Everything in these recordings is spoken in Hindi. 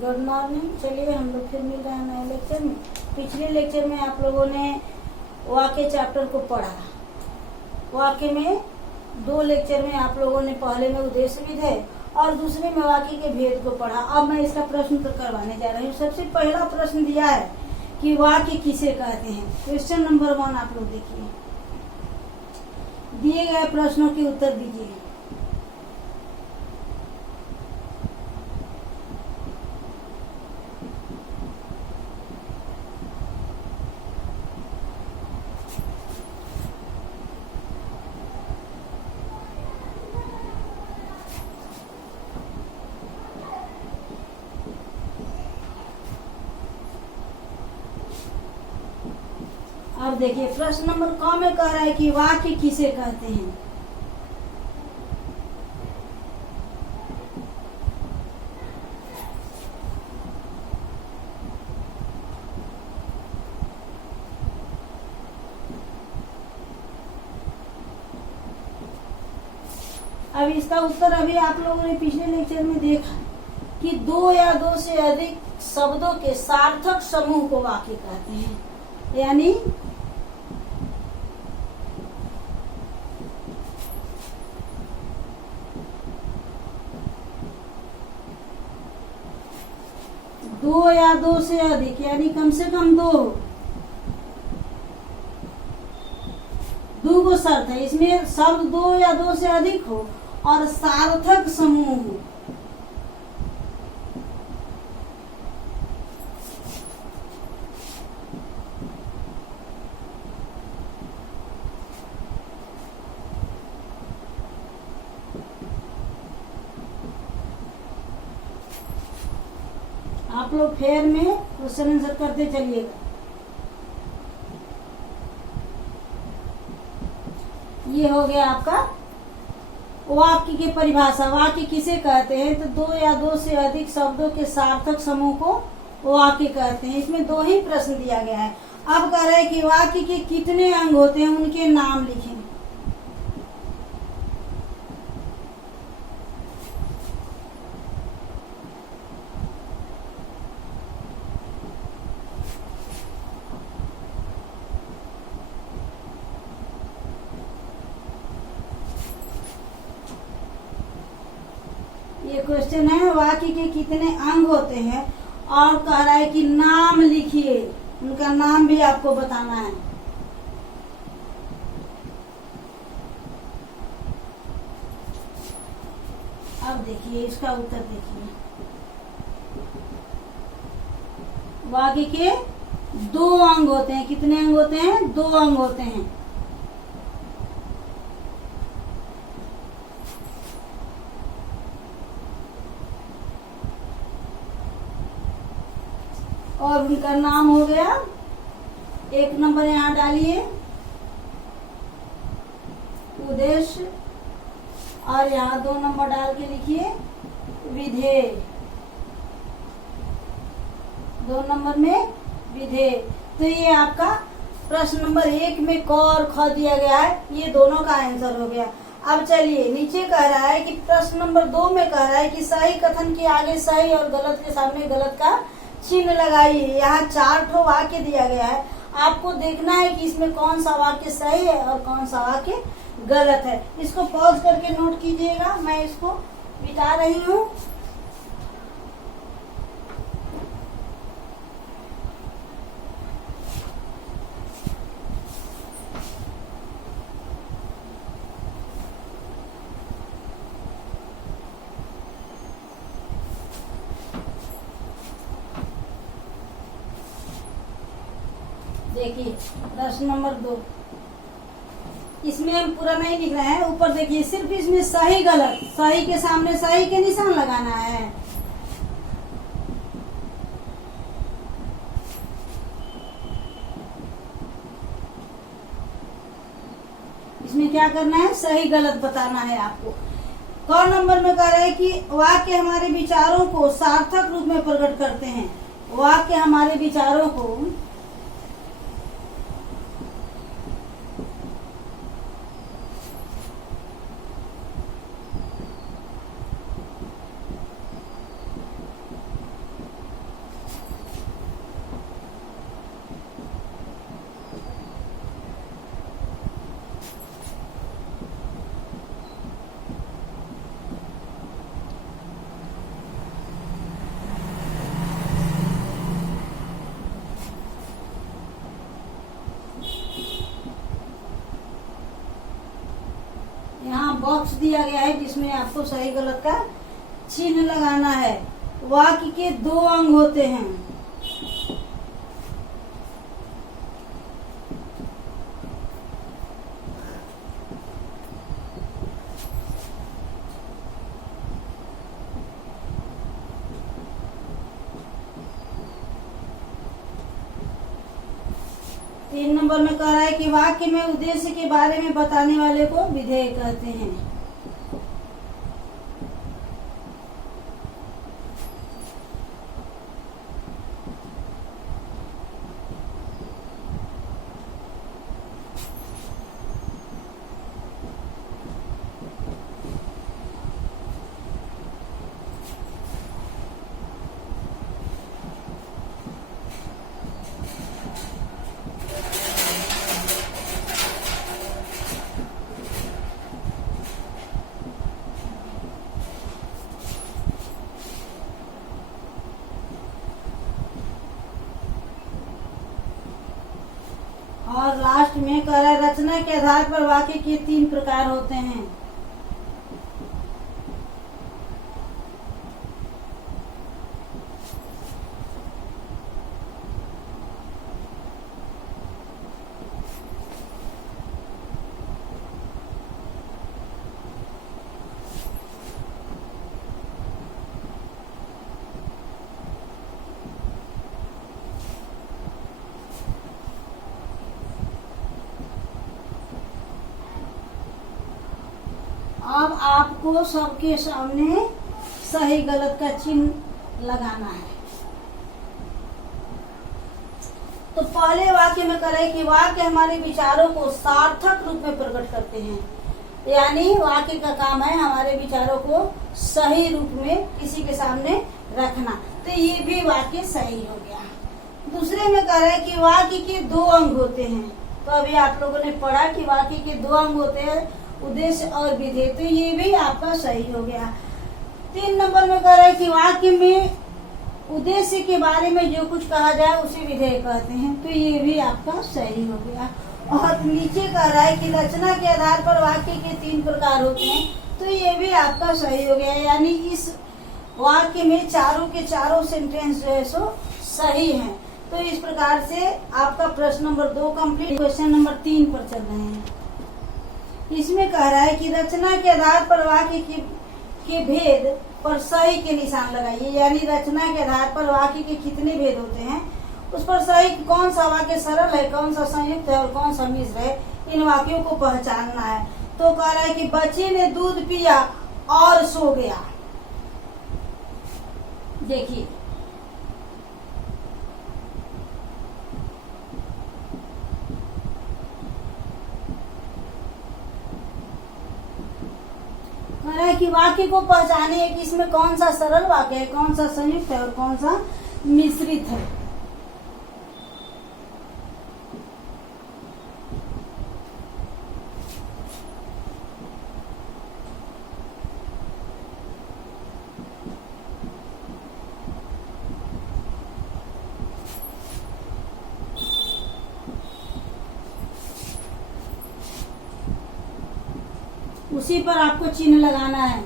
Good morning. चलिए हम लोग फिर मिल रहे हैं नए लेक्चर में। पिछले लेक्चर में आप लोगों ने वाक्य चैप्टर को पढ़ा। वाक्य में 2 लेक्चर में आप लोगों ने पहले में उद्देश्य विधेय और दूसरे में वाक्य के भेद को पढ़ा। अब मैं इसका प्रश्न उत्तर करवाने जा रही हूँ। सबसे पहला प्रश्न दिया है कि वाक्य किसे कहते हैं। क्वेश्चन नंबर 1 आप लोग देखिए, दिए गए प्रश्नों के उत्तर दीजिए। अब देखिए प्रश्न नंबर क में कह रहा है कि वाक्य किसे कहते हैं। अब इसका उत्तर अभी आप लोगों ने पिछले लेक्चर में देखा कि 2 या 2 से अधिक शब्दों के सार्थक समूह को वाक्य कहते हैं। यानी दो या 2 से अधिक, यानी कम से कम 2 को शर्त है। इसमें शब्द 2 या 2 से अधिक हो और सार्थक समूह हो। आप लोग फेयर में क्वेश्चन आंसर करते चलिएगा। ये हो गया आपका वाक्य की परिभाषा। वाक्य किसे कहते हैं तो 2 या 2 से अधिक शब्दों के सार्थक समूह को वाक्य कहते हैं। इसमें 2 ही प्रश्न दिया गया है। अब कह रहे हैं कि वाक्य के कितने अंग होते हैं, उनके नाम लिखें। ये क्वेश्चन है वाक्य के कितने अंग होते हैं और कह रहा है कि नाम लिखिए। उनका नाम भी आपको बताना है। अब देखिए इसका उत्तर देखिए। वाक्य के 2 अंग होते हैं। कितने अंग होते हैं? 2 अंग होते हैं। और उनका नाम हो गया, 1 नंबर यहाँ डालिए उद्देश्य, और यहाँ 2 नंबर डाल के लिखिए विधेय। 2 नंबर में विधेय। तो ये आपका प्रश्न नंबर 1 में क और ख दिया गया है। ये दोनों का आंसर हो गया। अब चलिए नीचे कह रहा है कि प्रश्न नंबर 2 में कह रहा है कि सही कथन के आगे सही और गलत के सामने गलत का चिन्ह लगाइए। यहाँ 4 ठो वाक्य दिया गया है। आपको देखना है कि इसमें कौन सा वाक्य सही है और कौन सा वाक्य गलत है। इसको पॉज करके नोट कीजिएगा। मैं इसको मिटा रही हूँ। देखिए प्रश्न नंबर 2, इसमें हम पूरा नहीं लिख रहे हैं। ऊपर देखिए सिर्फ इसमें सही गलत, सही के सामने सही के निशान लगाना है। इसमें क्या करना है? सही गलत बताना है आपको। क नंबर में कह रहे हैं कि वाक्य हमारे विचारों को सार्थक रूप में प्रकट करते हैं। वाक्य हमारे विचारों को बॉक्स दिया गया है जिसमें आपको सही गलत का चिन्ह लगाना है। वाक्य के 2 अंग होते हैं। तीन नंबर में कह रहा है कि वाक्य में उद्देश्य के बारे में बताने वाले को विधेय कहते हैं। और लास्ट में कह रहा है रचना के आधार पर वाक्य के 3 प्रकार होते हैं। अब आपको सबके सामने सही गलत का चिन्ह लगाना है। तो पहले वाक्य में करें कि वाक्य हमारे विचारों को सार्थक रूप में प्रकट करते हैं, यानी वाक्य का काम है हमारे विचारों को सही रूप में किसी के सामने रखना। तो ये भी वाक्य सही हो गया। दूसरे में कह रहे हैं कि वाक्य के 2 अंग होते हैं। तो अभी आप लोगों ने पढ़ा कि वाक्य के 2 अंग होते हैं, उद्देश्य और विधेय। तो ये भी आपका सही हो गया। 3 नंबर में कह रहा है कि वाक्य में उद्देश्य के बारे में जो कुछ कहा जाए उसे विधेय कहते हैं। तो ये भी आपका सही हो गया। और नीचे कह रहा है कि रचना के आधार पर वाक्य के 3 प्रकार होते हैं। तो ये भी आपका सही हो गया, यानी इस वाक्य में चारों के चारों सेंटेंस जो है सो सही हैं। तो इस प्रकार से आपका प्रश्न नंबर 2 कंप्लीट। क्वेश्चन नंबर 3 पर चल रहे हैं। इसमें कह रहा है कि रचना के आधार पर वाक्य के भेद पर सही के निशान लगाइए, यानी रचना के आधार पर वाक्य के कितने भेद होते हैं उस पर सही, कौन सा वाक्य सरल है, कौन सा संयुक्त है और कौन सा मिश्र है, इन वाक्यों को पहचानना है। तो कह रहा है कि बच्चे ने दूध पिया और सो गया। देखिए कह रहा है कि वाक्य को पहचाने कि इसमें कौन सा सरल वाक्य है, कौन सा संयुक्त है और कौन सा मिश्रित है। उसी पर आपको चिन्ह लगाना है।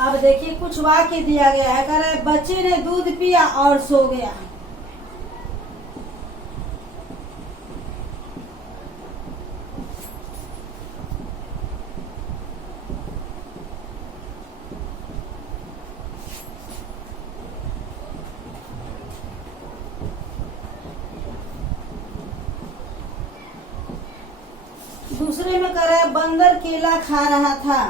अब देखिए कुछ वाक्य दिया गया है। कह रहा है बच्चे ने दूध पिया और सो गया। दूसरे में कह रहा है बंदर केला खा रहा था।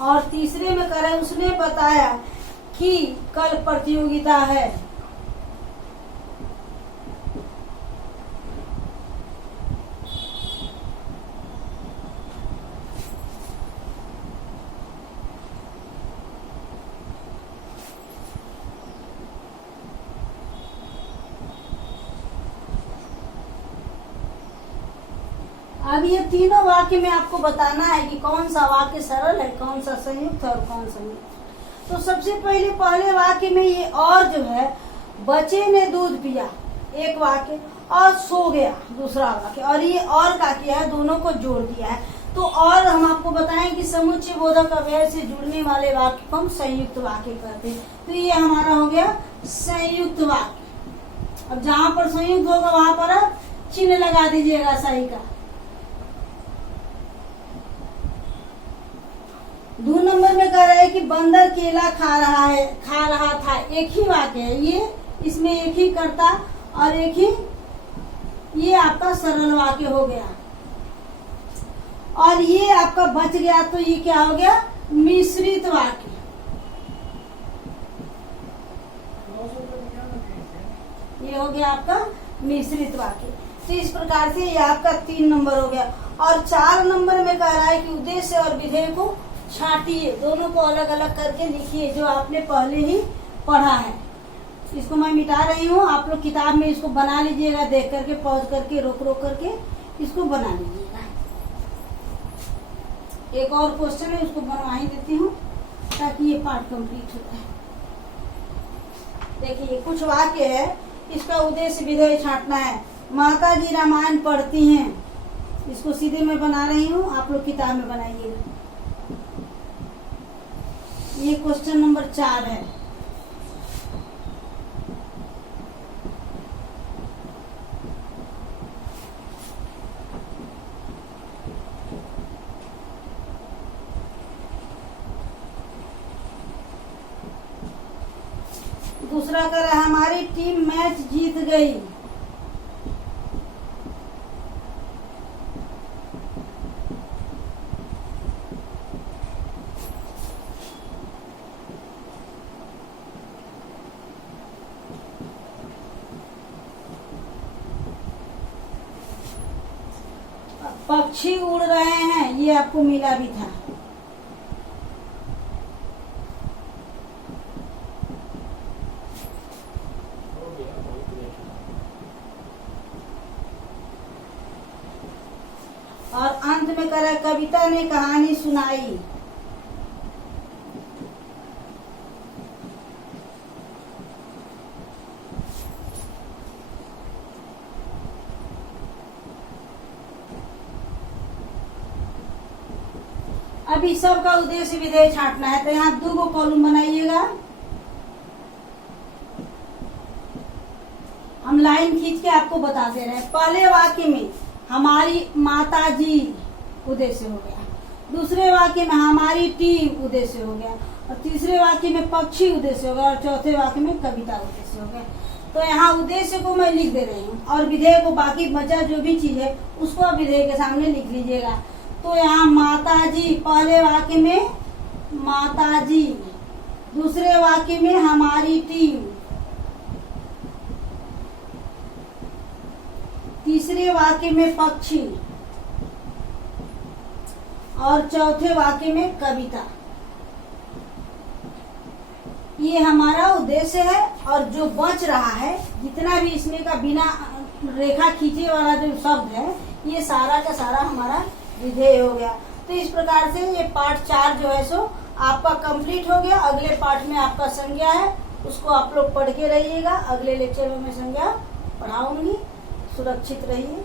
और तीसरे में कह रहा है उसने बताया कि कल प्रतियोगिता है। अब ये तीनों वाक्य में आपको बताना है कि कौन सा वाक्य सरल है, कौन सा संयुक्त है और कौन संयुक्त। तो सबसे पहले वाक्य में ये और जो है, बच्चे ने दूध पिया एक वाक्य, और सो गया दूसरा वाक्य, और ये और का किया है, दोनों को जोड़ दिया है। तो और हम आपको बताएं कि समुच्चय बोधक अव्यय से जुड़ने वाले वाक्य को हम संयुक्त वाक्य कहते हैं। तो ये हमारा हो गया संयुक्त वाक्य। अब जहां पर संयुक्त होगा वहां पर आप चिन्ह लगा दीजिएगा सही का। 2 नंबर में कह रहा है कि बंदर केला खा रहा था। एक ही वाक्य है ये, इसमें एक ही कर्ता और एक ही, ये आपका सरल वाक्य हो गया। और ये आपका बच गया, तो ये क्या हो गया, मिश्रित वाक्य। ये हो गया आपका मिश्रित वाक्य। तो इस प्रकार से ये आपका 3 नंबर हो गया। और 4 नंबर में कह रहा है कि उद्देश्य और विधेय को छांटिए, दोनों को अलग अलग करके लिखिए, जो आपने पहले ही पढ़ा है। इसको मैं मिटा रही हूँ, आप लोग किताब में इसको बना लीजिएगा, देख करके पॉज करके रोक करके इसको बना लीजिएगा। एक और क्वेश्चन है, उसको बनवा ही देती हूँ ताकि ये पार्ट कंप्लीट हो जाए। देखिए कुछ वाक्य है, इसका उद्देश्य विधेय छांटना है। माता जी रामायण पढ़ती हैं, इसको सीधे मैं बना रही हूँ, आप लोग किताब में बनाइएगा। ये क्वेश्चन नंबर 4 है। दूसरा कर रहा है, हमारी टीम मैच जीत गई। पक्षी उड़ रहे हैं, ये आपको मिला भी था। और अंत में कह रहा है, कविता ने कहानी सुनाई। अभी सबका उद्देश्य विधेय छांटना है, तो यहाँ 2 कॉलम बनाइएगा। हम लाइन खींच के आपको बता दे रहे हैं। पहले वाक्य में हमारी माता जी उद्देश्य हो गया, दूसरे वाक्य में हमारी टीम उद्देश्य हो गया, और तीसरे वाक्य में पक्षी उद्देश्य हो गया, और चौथे वाक्य में कविता उद्देश्य हो गया। तो यहाँ उद्देश्य को मैं लिख दे रही हूँ, और विधेय को, बाकी बचा जो भी चीज है उसको आप विधेय के सामने लिख लीजिएगा। तो यहाँ माता जी, पहले वाक्य में माता जी, दूसरे वाक्य में हमारी टीम, तीसरे वाक्य में पक्षी, और चौथे वाक्य में कविता। ये हमारा उद्देश्य है। और जो बच रहा है, जितना भी इसमें का बिना रेखा खींचे वाला जो शब्द है, ये सारा का सारा हमारा विधेय हो गया। तो इस प्रकार से ये पार्ट 4 जो है सो आपका कंप्लीट हो गया। अगले पार्ट में आपका संज्ञा है, उसको आप लोग पढ़ के रहिएगा। अगले लेक्चर में मैं संज्ञा पढ़ाऊंगी। सुरक्षित रहिए।